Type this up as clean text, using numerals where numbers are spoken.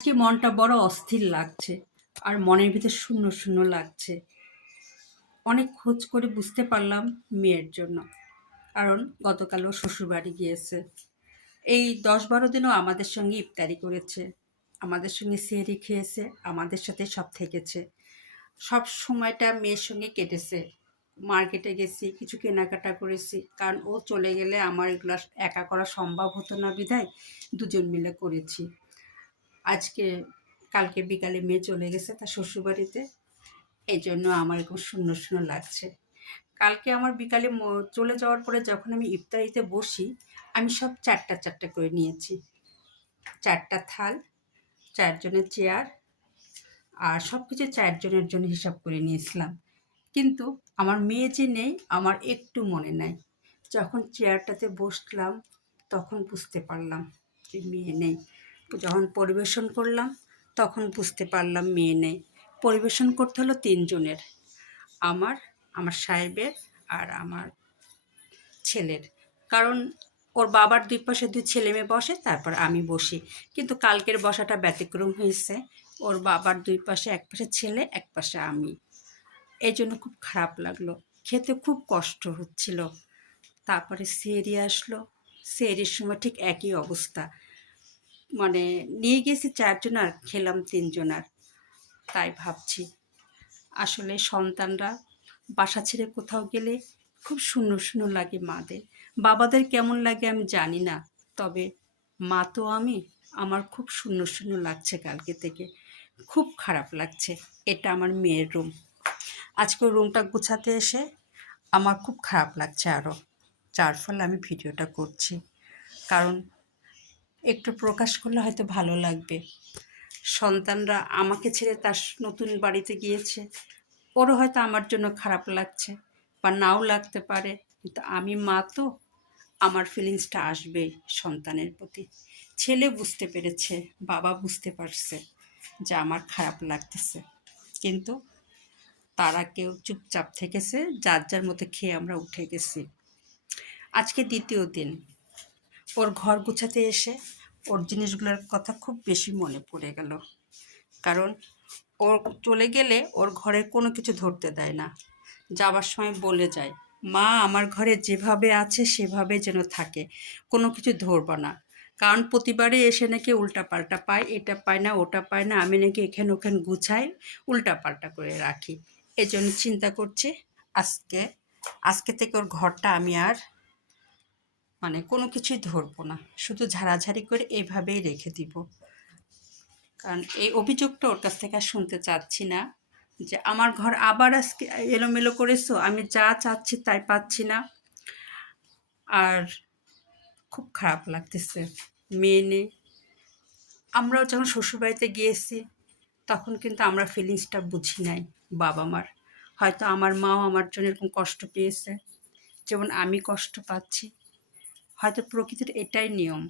আজকে মনটা বড় অস্থির লাগছে আর মনের ভিতর শূন্য শূন্য লাগছে। অনেক খোঁজ করে বুঝতে পারলাম মেয়ের জন্য। কারণ গতকাল ও শ্বশুরবাড়ি গিয়েছে। এই ১০-১২ দিনও আমাদের সঙ্গে ইফতারি করেছে, আমাদের সঙ্গে সেহরি খেয়েছে, আমাদের সাথে সব থেকেছে। সব সময়টা মেয়ের সঙ্গে কেটেছে। মার্কেটে গেছি, কিছু কেনাকাটা করেছি, কারণ ও চলে গেলে আমার এগুলো একা করা সম্ভব হতো না বিধায় দুজন মিলে করেছি। আজকে কালকে বিকালে মেয়ে চলে গেছে তার শ্বশুরবাড়িতে, এই জন্য আমার এরকম শূন্য শূন্য লাগছে। কালকে আমার বিকালে চলে যাওয়ার পরে যখন আমি ইফতারিতে বসি, আমি সব চারটা চারটা করে নিয়েছি। 4টা থাল, 4 জনের চেয়ার, আর সব কিছু 4 জনের জন্য হিসাব করে নিয়েছিলাম। কিন্তু আমার মেয়ে যে নেই আমার একটু মনে নাই। যখন চেয়ারটাতে বসলাম তখন বুঝতে পারলাম যে মেয়ে নেই। যখন পরিবেশন করলাম তখন বুঝতে পারলাম মেয়ে নেই। পরিবেশন করতে হলো 3 জনের, আমার, আমার সাহেবের আর আমার ছেলের। কারণ ওর বাবার ২ পাশে ২ ছেলেমেয়ে বসে, তারপর আমি বসি। কিন্তু কালকের বসাটা ব্যতিক্রম হয়েছে। ওর বাবার ২ পাশে, এক পাশে ছেলে, এক পাশে আমি। এইজন্য খুব খারাপ লাগলো। খেতে খুব কষ্ট হচ্ছিল। তারপরে সেহরি আসলো। সেহরির সময় ঠিক একই অবস্থা। মানে নিয়ে গেছি 4 জনার, খেলাম 3 জনার। তাই ভাবছি আসলে সন্তানরা বাসা ছেড়ে কোথাও গেলে খুব শূন্য শূন্য লাগে মাদের। বাবাদের কেমন লাগে আমি জানি না। তবে মা তো আমি, আমার খুব শূন্য শূন্য লাগছে কালকে থেকে। খুব খারাপ লাগছে। এটা আমার মেয়ের রুম। আজকে ওর রুমটা গুছাতে এসে আমার খুব খারাপ লাগছে আরও। যার ফলে আমি ভিডিওটা করছি। কারণ একটু প্রকাশ করলে হয়তো ভালো লাগবে। সন্তানরা আমাকে ছেড়ে তার নতুন বাড়িতে গিয়েছে। ওরও হয়তো আমার জন্য খারাপ লাগছে বা নাও লাগতে পারে। কিন্তু আমি মা তো, আমার ফিলিংসটা আসবেই সন্তানের প্রতি। ছেলে বুঝতে পেরেছে, বাবা বুঝতে পারছে যে আমার খারাপ লাগতেছে। কিন্তু তারা কেউ চুপচাপ থেকেছে, যার যার মতো খেয়ে আমরা উঠে গেছি। আজকে ২য় দিন। ওর ঘর গুছাতে এসে ওর জিনিসগুলোর কথা খুব বেশি মনে পড়ে গেল। কারণ ওর চলে গেলে ওর ঘরে কোনো কিছু ধরতে দেয় না। যাবার সময় বলে যায়, মা আমার ঘরে যেভাবে আছে সেভাবে যেন থাকে, কোনো কিছু ধরবা না। কারণ প্রতিবারে এসে নাকি উল্টাপাল্টা পায়, এটা পায় না, ওটা পায় না, আমি নাকি এখানে ওখানে গুছাই, উল্টাপাল্টা করে রাখি। এজন্য চিন্তা করছি আজকে আজকে থেকে ওর ঘরটা আমি আর কোনো কিছুই ধরবো না, শুধু ঝাড়াঝাড়ি করে এইভাবেই রেখে দিব। কারণ এই অভিযোগটা ওর কাছ থেকে আর শুনতে চাচ্ছি না যে আমার ঘর আবার আজকে এলোমেলো করেছো, আমি যা চাচ্ছি তাই পাচ্ছি না। আর খুব খারাপ লাগতেছে মেয়ে নেই। আমরাও যখন শ্বশুরবাড়িতে গিয়েছি তখন কিন্তু আমরা ফিলিংসটা বুঝি নাই বাবা মার। হয়তো আমার মাও আমার জন্য এরকম কষ্ট পেয়েছে যেমন আমি কষ্ট পাচ্ছি। হয়তো প্রকৃতির এটাই নিয়ম।